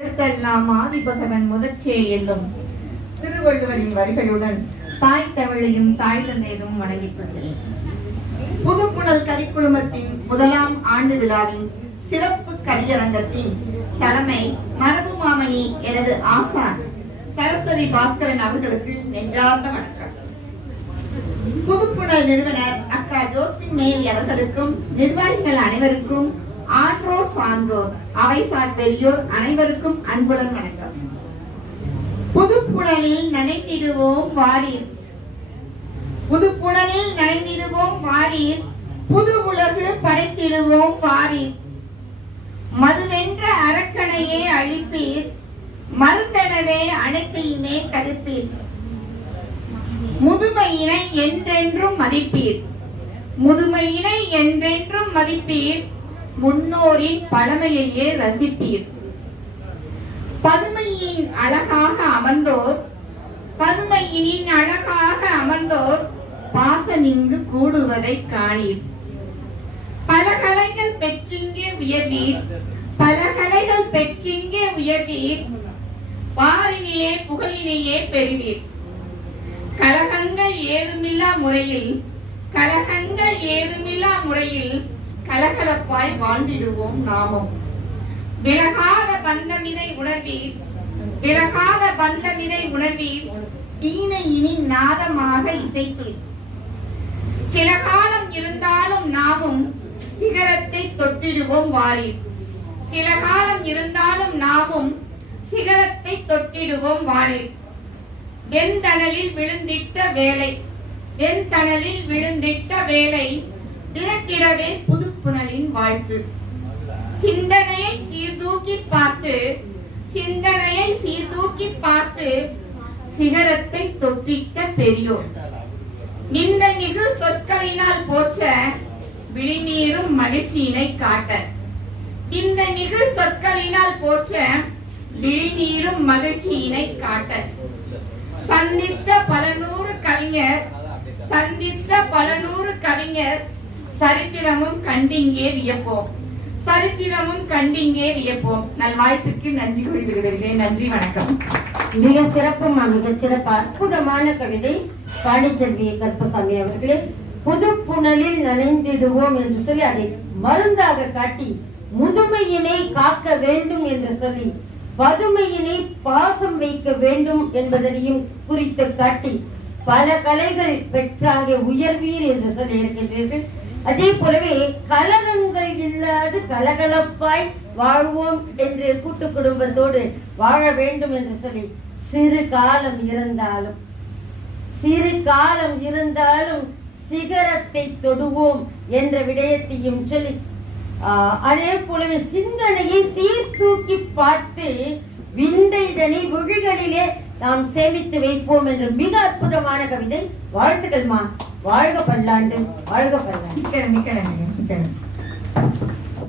ஆதிபகவன் முதற்சே எல்லும் திருவள்ளுவரின் வரிகளுடன் தாய் தமிழையும் தாய் தந்தையரும் வணங்கிக் கொள்கிறேன். புதுப்புணல் கலிக்குழுமத்தின் முதலாம் ஆண்டு விழாவின் சிறப்பு கலையரங்கத்தின் தலைமை மரபு மாமணி எனது ஆசான் சரஸ்வதி பாஸ்கரன் அவர்களுக்கு நெஞ்சார்ந்த வணக்கம். புதுப்புணல் நிறுவனர் அக்கா ஜோஸ்பின் மேரி அவர்களுக்கும் நிர்வாகிகள் அனைவருக்கும் ஆன்றோர் சான்றோர் அவைசார் பெரியோர் அனைவருக்கும் அன்புடன் வணக்கம். புதுப்புணலில் நனைந்திடுவோம் வாரீர், புதுப்புணலில் நனைந்திடுவோம் வாரீர், புது உலகு படைத்திடுவோம் வாரீர். மதுவென்ற அரக்கனையே அழிப்பீர், மருந்தெனவே அனைத்தையுமே தடுப்பீர். முதுமையினை என்றென்றும் மதிப்பீர், முதுமையினை என்றென்றும் மதிப்பீர். முன்னோரின் பழமையையே ரசிப்பீர். பதுமையின் அழகாக அமர்ந்தோர், பதுமையினின் அழகாக அமர்ந்தோர் பாசமிங்கு கூடுவதை காணீர். பல கலைகள் பெற்றிங்கே உயர்வீர், பல கலைகள் பெற்றிங்கே உயர்வீர். பாரினிலே புகழினையே பெறுவீர். கலகங்கள் ஏதுமில்லா முறையில், கலகங்கள் ஏதுமில்லா முறையில் கலகலப்பாய் வாழ்ந்திடுவோம் நாமும். விலகாத பந்தமினை உணர்வீர், விலகாத பந்தமினை உணர்வீர். தீனை இனி நாதமாக இசைப்பீர். சில காலம் இருந்தாலும் நாமும் சிகரத்தை தொட்டிடுவோம் வாரீர். சில காலம் இருந்தாலும் நாமும் சிகரத்தை தொட்டிடுவோம் வாரீர். வெண்தணலில் விழுந்திட்ட வேலை, வெண்தணலில் விழுந்திட்ட வேலை திரட்டிடவே புதுப்புணலின் வாழ்த்து. சிந்தனையை சீர்தூக்கி பார்த்து, சிந்தனையை சீர்தூக்கி பார்த்து சிகரத்தை தொட்டிட்ட பெரியோர். இந்த மிகு சொற்களினால் போற்ற விழிநீரும் மகிழ்ச்சியினை காட்ட, இந்த மிகு சொற்களினால் போற்ற விழிநீரும் மகிழ்ச்சியினை காட்ட. சந்தித்த பல நூறு கவிஞர், சந்தித்த பல நூறு கவிஞர் சரித்திரமும் கண்டிங்கே வியப்போம், சரித்திரமும் கண்டிங்கே வியப்போம். நல்வாய்ப்பிற்கு நன்றி கூறி விடுகிறேன். நன்றி, வணக்கம். மிக சிறப்புமா, மிக சிறப்பு அற்புதமான கவிதை பாண்டிச்செல்வி கருப்பசாமி அவர்களே. புதுப்புணலில் நனைந்திடுவோம் என்று சொல்லி அதை மருந்தாக காட்டி முதுமையினை காக்க வேண்டும் என்று சொல்லி பதுமையினை பாசம் வைக்க வேண்டும் என்பதையும் குறித்து காட்டி பல கலைகள் பெற்றாங்கே உயர்வீர் என்று சொல்லி இருக்கின்றீர்கள். அதே போலவே கலகங்கள் இல்லாது கலகலப்பாய் வாழ்வோம் என்று கூட்டு குடும்பத்தோடு வாழ வேண்டும் என்று சொல்லி சிறு காலம் இருந்தாலும், சிறு காலம் இருந்தாலும் சிகரத்தை தொடுவோம் என்ற விடயத்தையும் சொல்லி, அதே போலவே சிந்தனையை சீர்தூக்கி பார்த்து விந்தைதனை விழிகளிலே நாம் சேமித்து வைப்போம் என்று மிக அற்புதமான கவிதை. வாழ்த்துக்கள்மா, வாழ்க பல்லாண்டு, வாழ்க பல்லாண்டு.